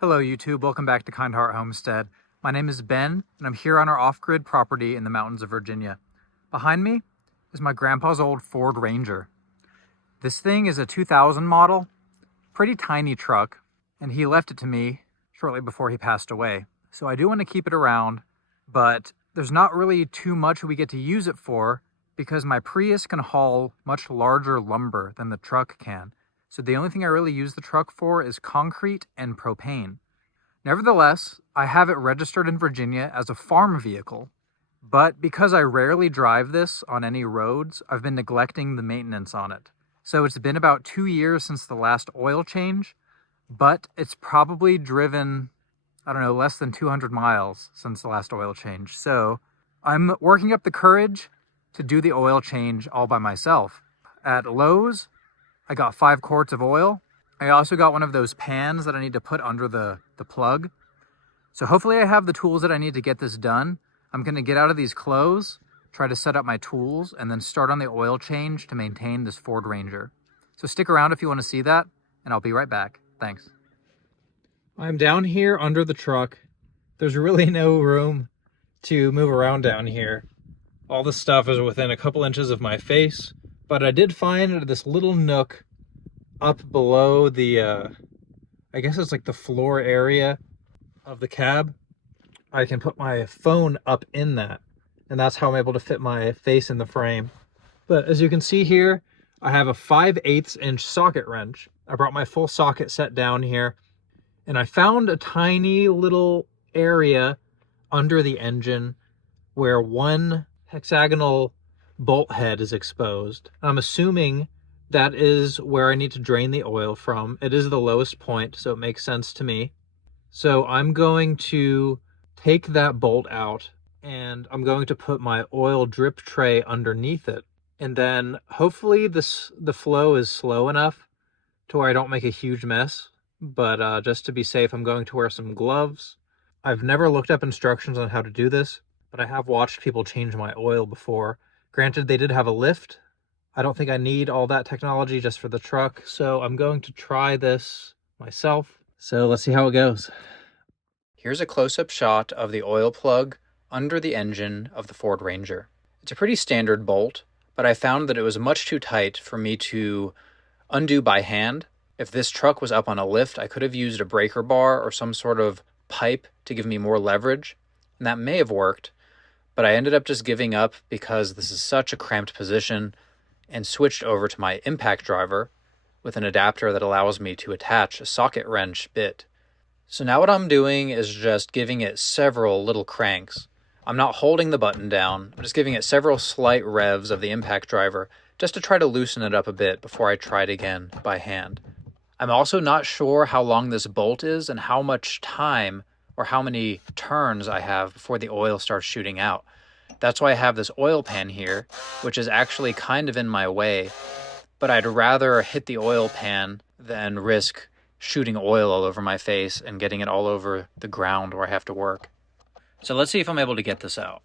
Hello YouTube, welcome back to Kind Heart Homestead. My name is Ben, and I'm here on our off-grid property in the mountains of Virginia. Behind me is my grandpa's old Ford Ranger. This thing is a 2000 model, pretty tiny truck, and he left it to me shortly before he passed away. So I do want to keep it around, but there's not really too much we get to use it for because my Prius can haul much larger lumber than the truck can. So the only thing I really use the truck for is concrete and propane. Nevertheless, I have it registered in Virginia as a farm vehicle, but because I rarely drive this on any roads, I've been neglecting the maintenance on it. So it's been about 2 years since the last oil change, but it's probably driven, I don't know, less than 200 miles since the last oil change. So I'm working up the courage to do the oil change all by myself. At Lowe's, I got 5 quarts of oil. I also got one of those pans that I need to put under the plug. So hopefully I have the tools that I need to get this done. I'm gonna get out of these clothes, try to set up my tools, and then start on the oil change to maintain this Ford Ranger. So stick around if you wanna see that, and I'll be right back. Thanks. I'm down here under the truck. There's really no room to move around down here. All the stuff is within a couple inches of my face. But I did find this little nook up below the, I guess it's like the floor area of the cab. I can put my phone up in that, and that's how I'm able to fit my face in the frame. But as you can see here, I have a 5/8 inch socket wrench. I brought my full socket set down here, and I found a tiny little area under the engine where one hexagonal bolt head is exposed. I'm assuming that is where I need to drain the oil from. It is the lowest point, so it makes sense to me. So I'm going to take that bolt out, and I'm going to put my oil drip tray underneath it. And then hopefully the flow is slow enough to where I don't make a huge mess. But just to be safe, I'm going to wear some gloves. I've never looked up instructions on how to do this, but I have watched people change my oil before. Granted, they did have a lift. I don't think I need all that technology just for the truck, so I'm going to try this myself. So let's see how it goes. Here's a close-up shot of the oil plug under the engine of the Ford Ranger. It's a pretty standard bolt, but I found that it was much too tight for me to undo by hand. If this truck was up on a lift, I could have used a breaker bar or some sort of pipe to give me more leverage, and that may have worked. But I ended up just giving up because this is such a cramped position and switched over to my impact driver with an adapter that allows me to attach a socket wrench bit. So now what I'm doing is just giving it several little cranks. I'm not holding the button down, I'm just giving it several slight revs of the impact driver just to try to loosen it up a bit before I try it again by hand. I'm also not sure how long this bolt is and how much time or how many turns I have before the oil starts shooting out. That's why I have this oil pan here, which is actually kind of in my way, but I'd rather hit the oil pan than risk shooting oil all over my face and getting it all over the ground where I have to work. So let's see if I'm able to get this out.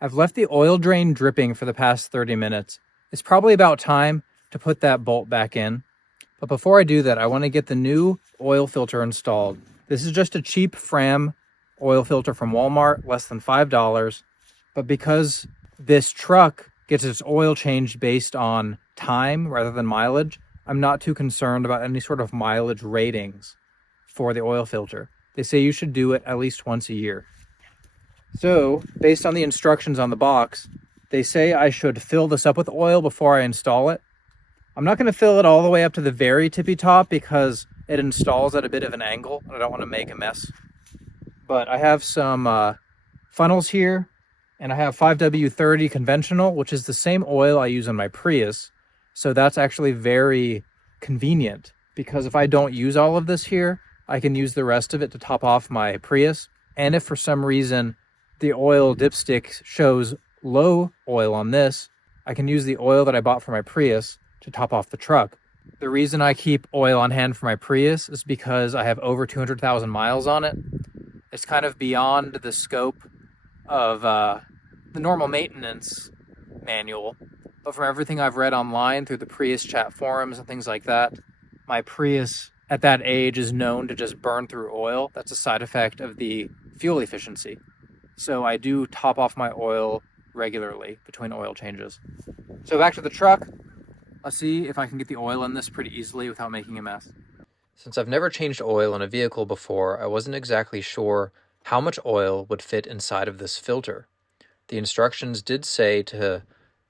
I've left the oil drain dripping for the past 30 minutes. It's probably about time to put that bolt back in. But before I do that, I want to get the new oil filter installed. This is just a cheap Fram oil filter from Walmart, less than $5. But because this truck gets its oil changed based on time rather than mileage, I'm not too concerned about any sort of mileage ratings for the oil filter. They say you should do it at least once a year. So, based on the instructions on the box, they say I should fill this up with oil before I install it. I'm not going to fill it all the way up to the very tippy top because it installs at a bit of an angle and I don't want to make a mess. But I have some funnels here, and I have 5W30 conventional, which is the same oil I use on my Prius. So that's actually very convenient because if I don't use all of this here, I can use the rest of it to top off my Prius. And if for some reason the oil dipstick shows low oil on this, I can use the oil that I bought for my Prius to top off the truck. The reason I keep oil on hand for my Prius is because I have over 200,000 miles on it. It's kind of beyond the scope of the normal maintenance manual. But from everything I've read online through the Prius chat forums and things like that, my Prius at that age is known to just burn through oil. That's a side effect of the fuel efficiency. So I do top off my oil regularly between oil changes. So back to the truck. I'll see if I can get the oil in this pretty easily without making a mess. Since I've never changed oil in a vehicle before, I wasn't exactly sure how much oil would fit inside of this filter. The instructions did say to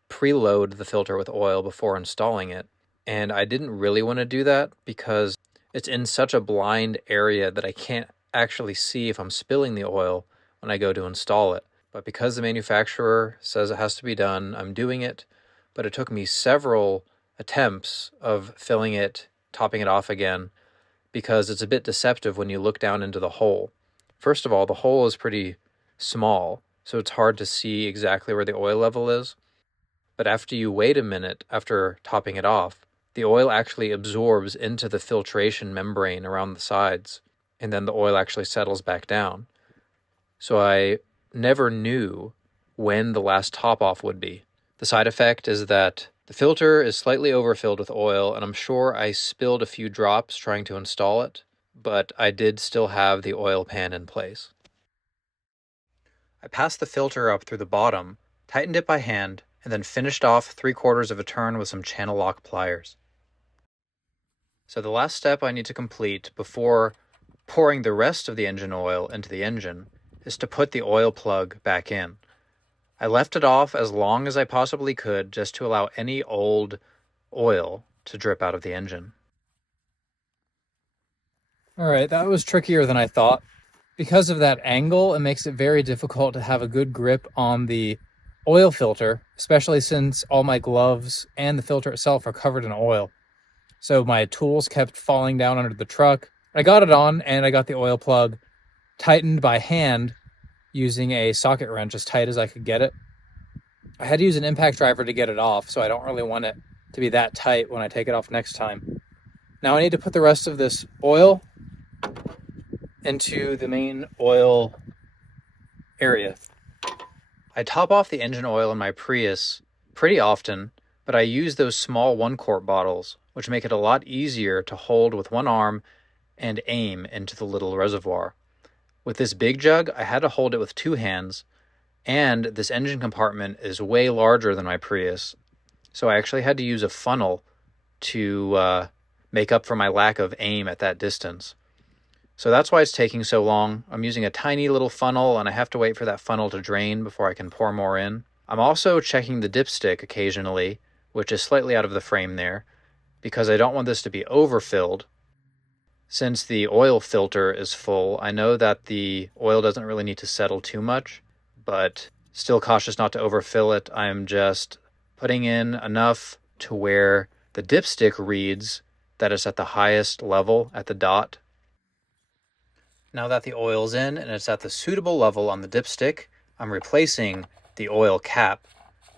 preload the filter with oil before installing it, and I didn't really want to do that because it's in such a blind area that I can't actually see if I'm spilling the oil when I go to install it. But because the manufacturer says it has to be done, I'm doing it. But it took me several attempts of filling it, topping it off again, because it's a bit deceptive when you look down into the hole. First of all, the hole is pretty small, so it's hard to see exactly where the oil level is. But after you wait a minute after topping it off, the oil actually absorbs into the filtration membrane around the sides, and then the oil actually settles back down. So I never knew when the last top off would be. The side effect is that the filter is slightly overfilled with oil, and I'm sure I spilled a few drops trying to install it, but I did still have the oil pan in place. I passed the filter up through the bottom, tightened it by hand, and then finished off 3/4 of a turn with some channel lock pliers. So the last step I need to complete before pouring the rest of the engine oil into the engine is to put the oil plug back in. I left it off as long as I possibly could just to allow any old oil to drip out of the engine. All right, that was trickier than I thought. Because of that angle, it makes it very difficult to have a good grip on the oil filter, especially since all my gloves and the filter itself are covered in oil. So my tools kept falling down under the truck. I got it on and I got the oil plug tightened by hand using a socket wrench as tight as I could get it. I had to use an impact driver to get it off, so I don't really want it to be that tight when I take it off next time. Now I need to put the rest of this oil into the main oil area. I top off the engine oil in my Prius pretty often, but I use those small 1-quart bottles, which make it a lot easier to hold with one arm and aim into the little reservoir. With this big jug, I had to hold it with 2 hands, and this engine compartment is way larger than my Prius, so I actually had to use a funnel to make up for my lack of aim at that distance. So that's why it's taking so long. I'm using a tiny little funnel, and I have to wait for that funnel to drain before I can pour more in. I'm also checking the dipstick occasionally, which is slightly out of the frame there, because I don't want this to be overfilled. Since the oil filter is full, I know that the oil doesn't really need to settle too much, but still cautious not to overfill it. I'm just putting in enough to where the dipstick reads that it's at the highest level at the dot. Now that the oil's in and it's at the suitable level on the dipstick, I'm replacing the oil cap,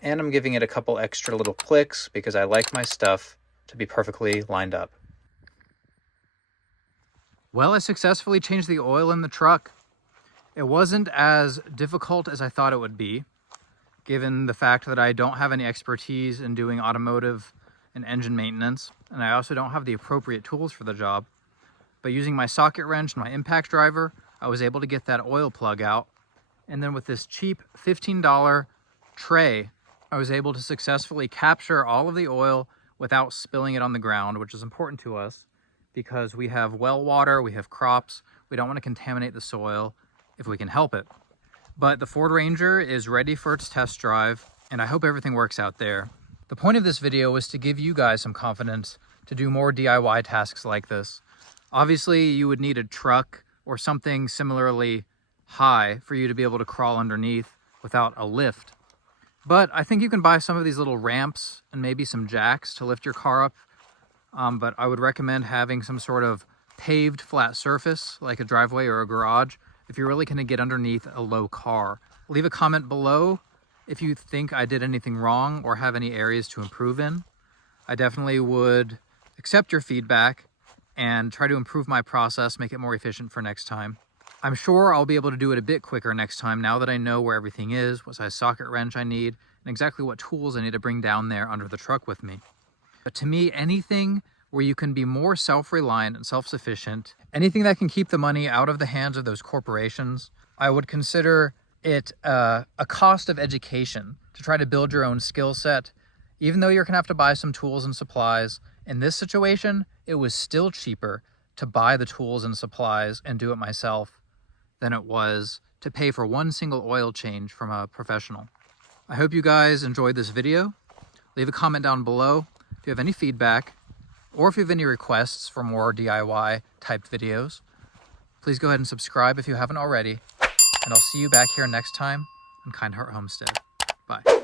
and I'm giving it a couple extra little clicks because I like my stuff to be perfectly lined up. Well, I successfully changed the oil in the truck. It wasn't as difficult as I thought it would be. given the fact that I don't have any expertise in doing automotive and engine maintenance, and I also don't have the appropriate tools for the job. But using my socket wrench and my impact driver, I was able to get that oil plug out. And then with this cheap $15 tray, I was able to successfully capture all of the oil without spilling it on the ground, which is important to us because we have well water, we have crops, we don't want to contaminate the soil if we can help it. But the Ford Ranger is ready for its test drive, and I hope everything works out there. The point of this video was to give you guys some confidence to do more DIY tasks like this. Obviously, you would need a truck or something similarly high for you to be able to crawl underneath without a lift. But I think you can buy some of these little ramps and maybe some jacks to lift your car up. But I would recommend having some sort of paved flat surface like a driveway or a garage if you're really going to get underneath a low car. Leave a comment below if you think I did anything wrong or have any areas to improve in. I definitely would accept your feedback and try to improve my process, make it more efficient for next time. I'm sure I'll be able to do it a bit quicker next time now that I know where everything is, what size socket wrench I need, and exactly what tools I need to bring down there under the truck with me. But to me, anything where you can be more self-reliant and self-sufficient, anything that can keep the money out of the hands of those corporations, I would consider it a cost of education to try to build your own skill set. Even though you're going to have to buy some tools and supplies, in this situation, it was still cheaper to buy the tools and supplies and do it myself than it was to pay for one single oil change from a professional. I hope you guys enjoyed this video. Leave a comment down below if you have any feedback or if you have any requests for more DIY type videos. Please go ahead and subscribe if you haven't already, and I'll see you back here next time on Kind Heart Homestead. Bye.